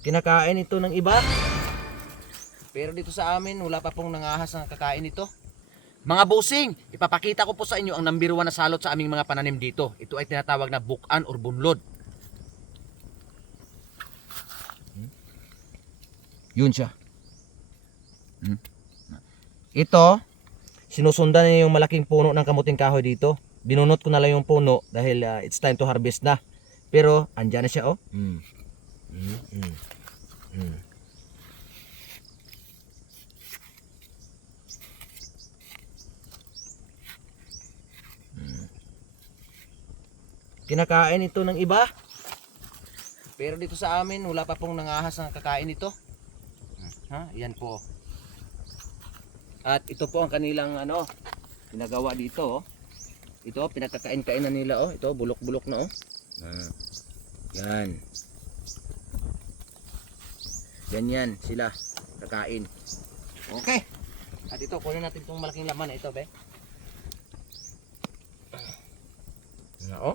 Kinakain ito ng iba. Pero dito sa amin, wala pa pong nangahas na kakain ito. Mga bossing, ipapakita ko po sa inyo ang number 1 na salot sa aming mga pananim dito. Ito ay tinatawag na bukan or bunlod. Yun siya. Ito, sinusundan niya yung malaking puno ng kamuting kahoy dito. Binunot ko na lang yung puno dahil it's time to harvest na. Pero andyan na siya, oh. Kinakain ito ng iba. Pero dito sa amin, wala pa pong nangahas na kakain ito. Yan po. At ito po ang kanilang ginagawa dito, oh. Ito, pinakakain-kainan nila, oh. Ito, bulok-bulok na, oh. Yan. Ganyan sila kakain. Okay. At ito, kunin natin itong malaking laman na ito, be. Oh.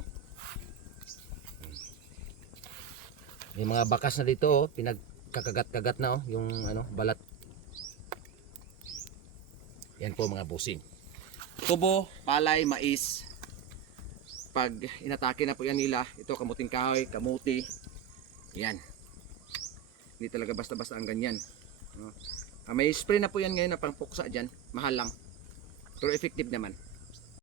May mga bakas na dito, oh. Pinagkakagat-kagat na, oh, yung balat. Yan po mga bossing. Tubo, palay, mais. Pag inatake na po yan nila, ito kamuting kahoy, kamuti. Yan. Hindi talaga basta-basta ang ganyan. May spray na po yan ngayon na pangpuksa dyan. Mahal lang. Pero effective naman.